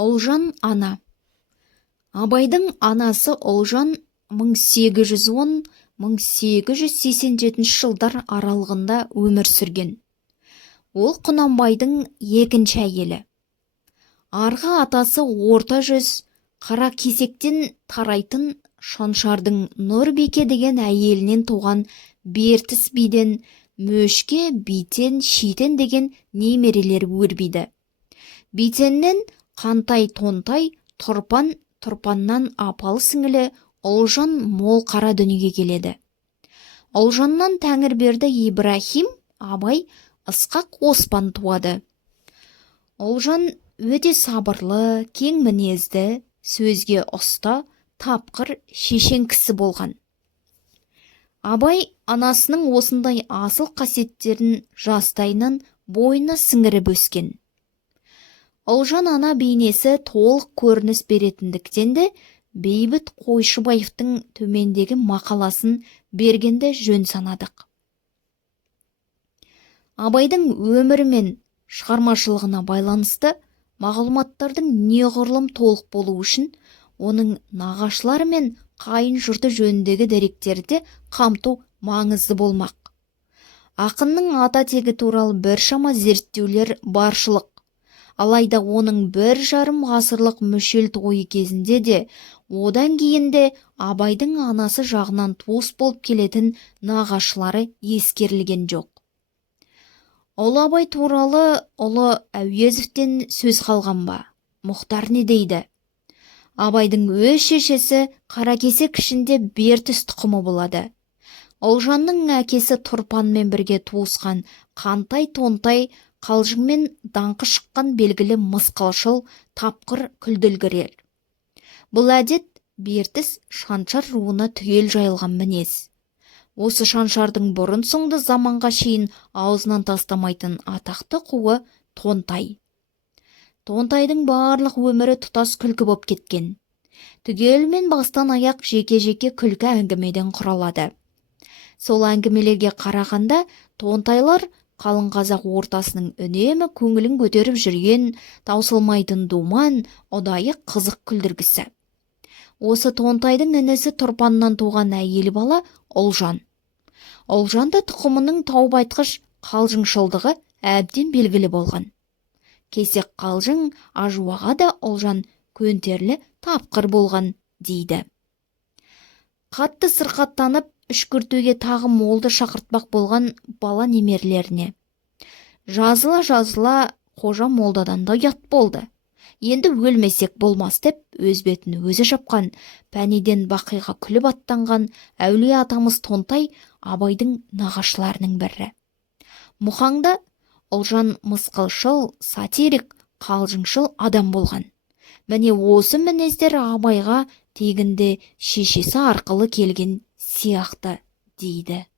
Ұлжан ана. Абайдың анасы Ұлжан 1810-1887 жылдар аралығында өмір сүрген. Ол Құнанбайдың екінші әйелі. Арғы атасы орта жүз, қара кесектен тарайтын Шаншардың Нұрбике деген әйелінен туған Бертіс биден, Мөшке, Битен, Шитен деген немерелер өрбиді. Битеннен Қантай, Тонтай, Тұрпан, Тұрпаннан апалы сіңілі Ұлжан мол қара дүниеге келеді. Ұлжаннан Тәңірберді Ибрахим, Абай, Ысқақ, Оспан туады. Ұлжан өте сабырлы, кең мінезді, сөзге ұста, тапқыр, шешен кісі болған. Абай анасының осындай асыл қасиеттерін жастайынан бойына сіңіріп өскен. Ұлжан ана бейнесі толық көрініс беретіндіктен де Бейбіт Қойшыбаевтың төмендегі мақаласын бергенді жөн санадық. Абайдың өмірі мен шығармашылығына байланысты мағлұматтардың неғұрлым толық болу үшін оның нағашылары мен қайын жұрты жөніндегі деректерді қамту маңызды болмақ. Ақынның ата тегі туралы біршама зерттеулер баршылық. Алайда оның 1,5 ғасырлық мүшел тойы кезінде де, одан кейін де Абайдың анасы жағынан туыс болып келетін нағашылары ескерілген жоқ. Ұлы Абай туралы ұлы Әуезовтен сөз қалған ба? Мұхтар не дейді? Абайдың өз шешесі Қаракесек ішінде Бертіс тұқымы болады. Ұлжанның әкесі Тұрпанмен бірге туысқан Қантай, Тонтай, қалжыңмен даңқы шыққан белгілі мысқалшыл, тапқыр, күлділгірер. Бұл әдет Бертіс Шаншар руына түгел жайылған мінез. Осы Шаншардың бұрын соңды заманға шейін аузынан тастамайтын атақты қуы Тонтай. Тонтайдың барлық өмірі тұтас күлкі боп кеткен. Түгелмен бастан аяқ жеке-жеке күлкі әңгімеден құралады. Сол әңгімелерге қарағанда Тонтайлар қалың қазақ ортасының үнемі көңілін көтеріп жүрген, таусылмайтын думан, ұдайы қызық күлдіргісі. Осы Тонтайдың інісі Тұрпаннан туған әйел бала Ұлжан. Ұлжанда тұқымының таубайтқыш қалжыңшылдығы әбден белгілі болған. Кесек қалжың, ажуаға да Ұлжан көнтерлі, тапқыр болған дейді. Қатты сырқаттанып, үшкіртуге тағы молды шақыртпақ болған бала немерлеріне. Жазыла қожа молдадан да ұят болды. Енді өлмесек болмас деп өз бетін өзі жапқан, пәниден бақиға күліп аттанған әулие атамыз Тонтай Абайдың нағашыларының бірі. Мұхаңда Ұлжан мысқылшыл, сатирик, қалжыңшыл адам болған. Міне осы мінездер Абайға тегінде шешесі арқылы келген сияқты дейді.